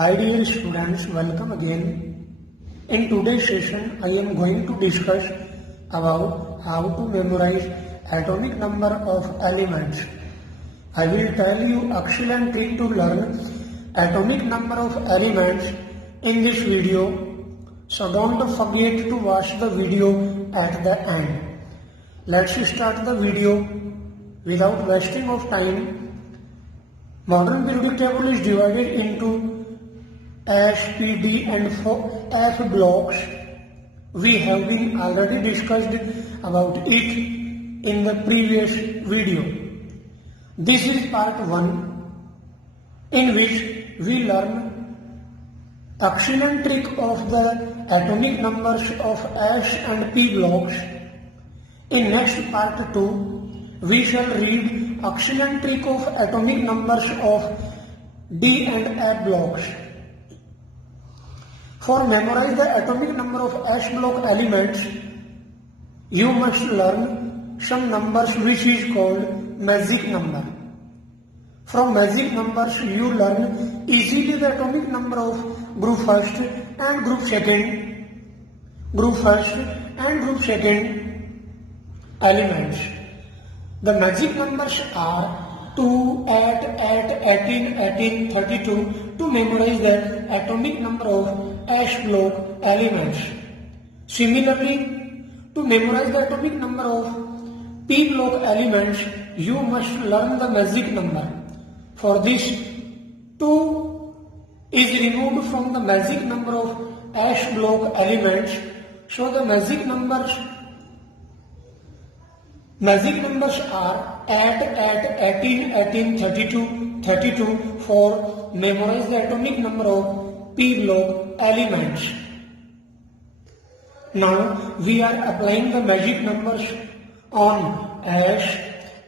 Hi dear students, welcome again. In today's session, I am going to discuss about how to memorize atomic number of elements. I will tell you excellent trick to learn atomic number of elements in this video. So don't forget to watch the video at the end. Let's start the video without wasting of time. Modern periodic table is divided into S, P, D and F blocks. We have been already discussed about it in the previous video. This is part 1 in which we learn excellent trick of the atomic numbers of S and P blocks. In next part 2, we shall read excellent trick of atomic numbers of D and F blocks. For memorize the atomic number of S block elements, you must learn some numbers which is called magic number. From magic numbers, you learn easily the atomic number of group first and group second elements. The magic numbers are 2, 8, 18, 18, 32 to memorize the atomic number of S block elements. Similarly, to memorize the atomic number of P block elements, you must learn the magic number. For this, 2 is removed from the magic number of S block elements. So the magic numbers are 8, 18, 18, 32, 32 for memorize the atomic number of P block elements. Now we are applying the magic numbers on S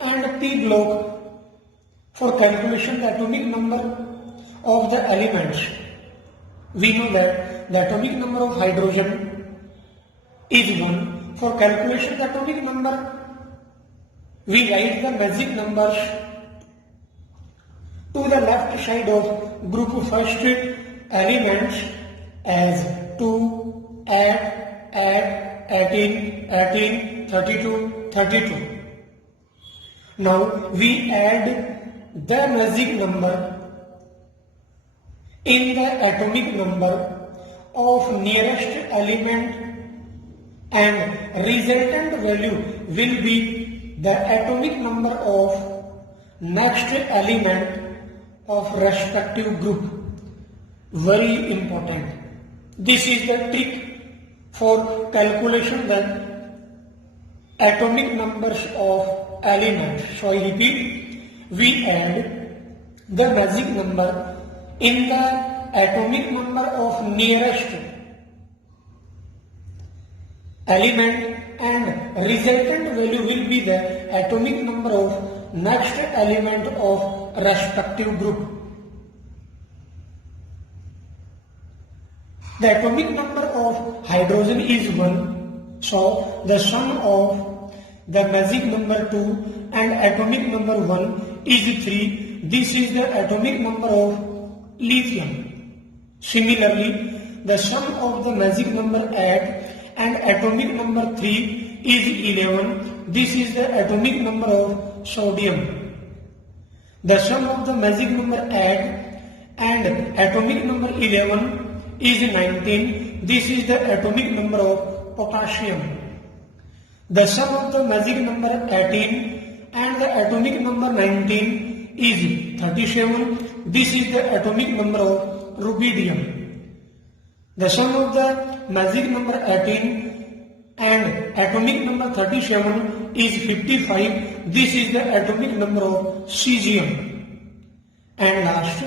and P block for calculation the atomic number of the elements. We know that the atomic number of hydrogen is 1. For calculation the atomic number, we write the magic numbers to the left side of group first elements as 2, 8, 18, 18, 32, 32. Now we add the magic number in the atomic number of nearest element and resultant value will be the atomic number of next element of respective group. Very important. This is the trick for calculation the atomic numbers of elements. So I repeat, we add the magic number in the atomic number of nearest element and resultant value will be the atomic number of next element of respective group. The atomic number of hydrogen is 1, so the sum of the magic number 2 and atomic number 1 is 3. This is the atomic number of lithium. Similarly, the sum of the magic number 8 and atomic number 3 is 11. This is the atomic number of sodium. The sum of the magic number 8 and atomic number 11 is 19. This is the atomic number of potassium. The sum of the magic number 18 and the atomic number 19 is 37. This is the atomic number of rubidium. The sum of the magic number 18 and atomic number 37 is 55. This is the atomic number of cesium. And last,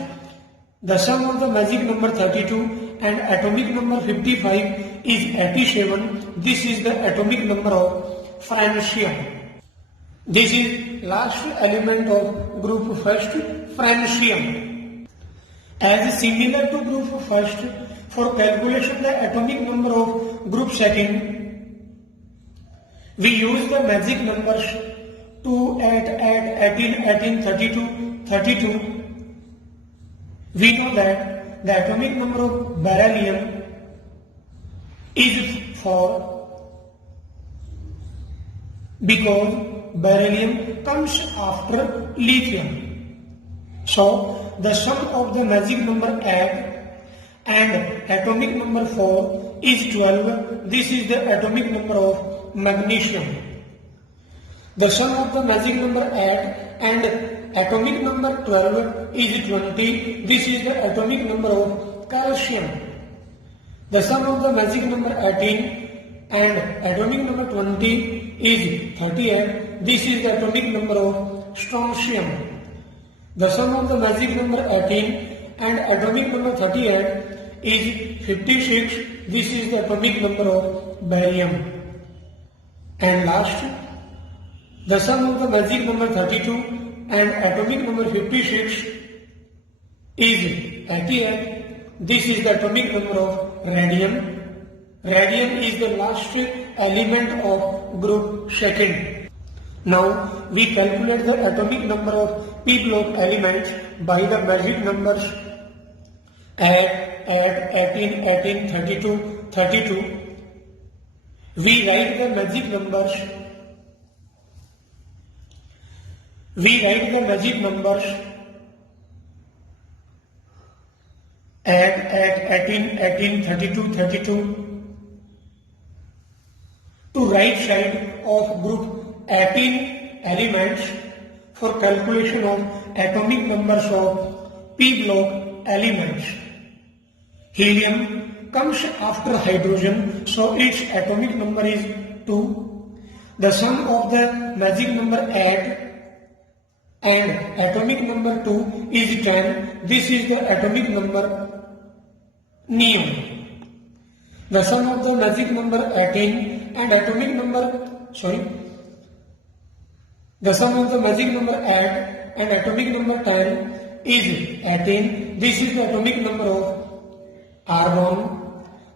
the sum of the magic number 32 and atomic number 55 is 87. This is the atomic number of francium. This is last element of group first, francium. As similar to group first, for calculation the atomic number of group second, we use the magic numbers 2, 8, 8, 18, 18, 32, 32. We know that the atomic number of beryllium is 4 because beryllium comes after lithium. So the sum of the magic number 8 and atomic number 4 is 12. This is the atomic number of magnesium. The sum of the magic number 8 and atomic number 12 is 20. This is the atomic number of calcium. The sum of the magic number 18 and atomic number 20 is 38. This is the atomic number of strontium. The sum of the magic number 18 and atomic number 38 is 56. This is the atomic number of barium. And last, the sum of the magic number 32 and atomic number 56 is 88. This is the atomic number of radium. Radium is the last element of group second. Now we calculate the atomic number of p block elements by the magic numbers 8, 18, 18, 32, 32. We write the magic numbers. We write the magic numbers 8, 18, 18, 32, 32 to right side of group 18 elements for calculation of atomic numbers of p block elements. Helium comes after hydrogen, so its atomic number is 2. The sum of the magic number 8 and atomic number 2 is 10. This is the atomic number neon. The sum of the magic number 18 and atomic number, the sum of the magic number 8 and atomic number 10 is 18. This is the atomic number of argon.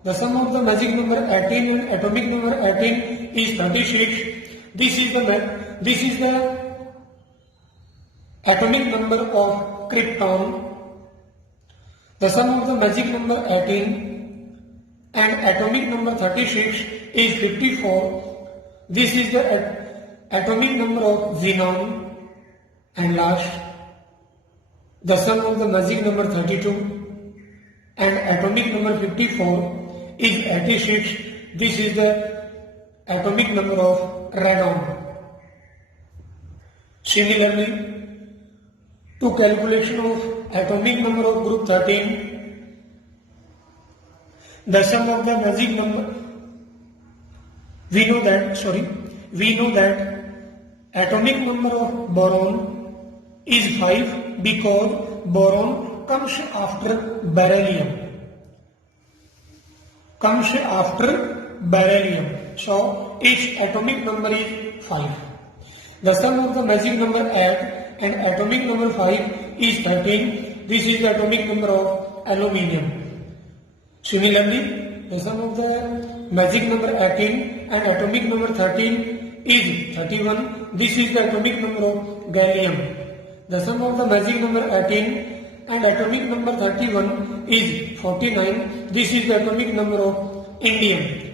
The sum of the magic number 18 and atomic number 18 is 36. This is the atomic number of krypton. The sum of the magic number 18 and atomic number 36 is 54. This is the atomic number of xenon. And last, the sum of the magic number 32 and atomic number 54 is 86. This is the atomic number of radon. Similarly, to calculation of atomic number of group 13, the sum of the magic number, we know that atomic number of boron is 5 because boron comes after beryllium. So its atomic number is 5. The sum of the magic number 8 and atomic number 5 is 13. This is the atomic number of aluminium. Similarly, the sum of the magic number 18 and atomic number 13 is 31. This is the atomic number of gallium. The sum of the magic number 18 and atomic number 31 is 49. This is the atomic number of indium.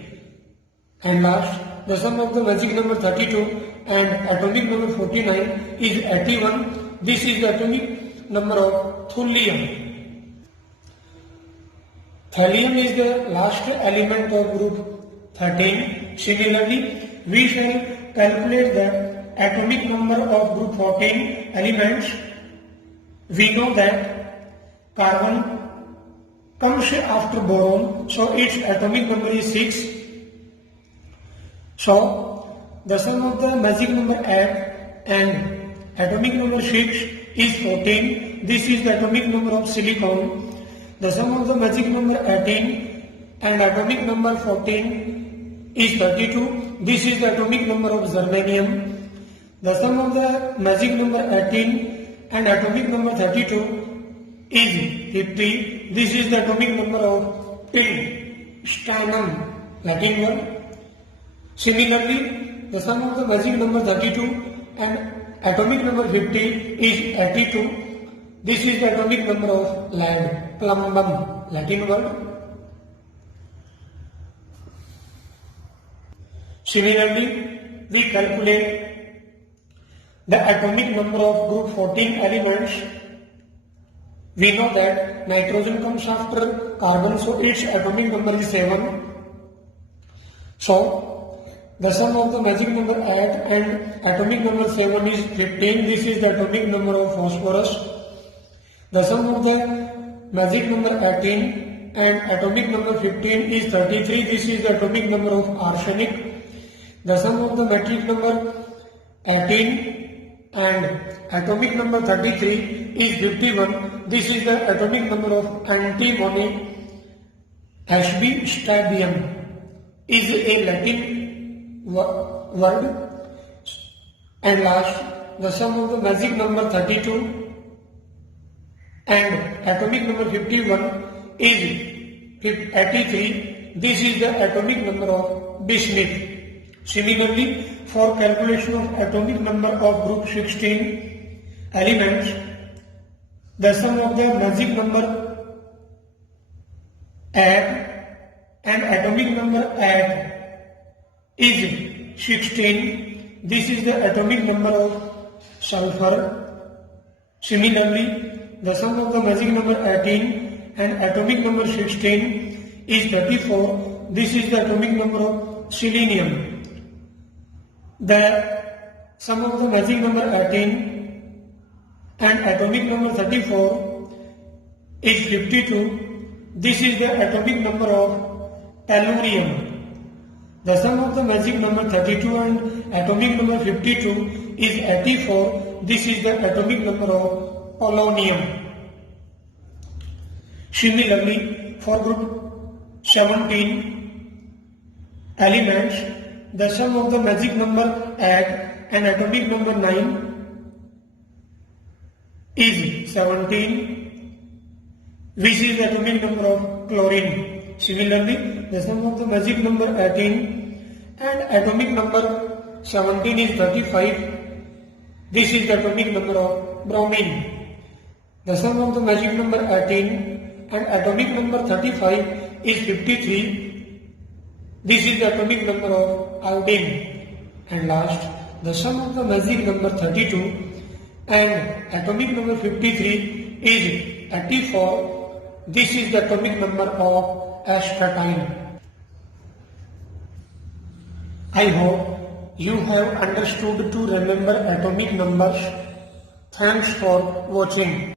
And last, the sum of the magic number 32 and atomic number 49 is 81. This is the atomic number of thulium. Thulium is the last element of group 13. Similarly, we shall calculate the atomic number of group 14 elements. We know that carbon comes after boron, so its atomic number is 6. So the sum of the magic number 8 and atomic number 6 is 14. This is the atomic number of silicon. The sum of the magic number 18 and atomic number 14 is 32. This is the atomic number of germanium. The sum of the magic number 18 and atomic number 32 is 50. This is the atomic number of tin, stannum, Latin word. Similarly, the sum of the magic number 32 and atomic number 50 is 82. This is the atomic number of lead. plumbum, Latin word. Similarly, we calculate the atomic number of group 14 elements. We know that nitrogen comes after carbon, so its atomic number is 7. So, the sum of the magic number 8 and atomic number 7 is 15. This is the atomic number of phosphorus. The sum of the magic number 18 and atomic number 15 is 33. This is the atomic number of arsenic. The sum of the metric number 18 and atomic number 33 is 51. This is the atomic number of antimony. Hb stadium is a Latin word. And last, the sum of the magic number 32 and atomic number 51 is 83. This is the atomic number of bismuth. Similarly, for calculation of atomic number of group 16 elements, the sum of the magic number 8 and atomic number 8 is 16. This is the atomic number of sulfur. Similarly, the sum of the magic number 18 and atomic number 16 is 34. This is the atomic number of selenium. The sum of the magic number 18 and atomic number 34 is 52. This is the atomic number of tellurium. The sum of the magic number 32 and atomic number 52 is 84. This is the atomic number of polonium. Similarly, for group 17 elements, the sum of the magic number 8 and atomic number 9 is 17, which is the atomic number of chlorine. Similarly, the sum of the magic number 18 and atomic number 17 is 35. This is the atomic number of bromine. The sum of the magic number 18 and atomic number 35 is 53. This is the atomic number of iodine. And last, the sum of the magic number 32 and atomic number 53 is 84. This is the atomic number of astatine. I hope you have understood to remember atomic numbers. Thanks for watching.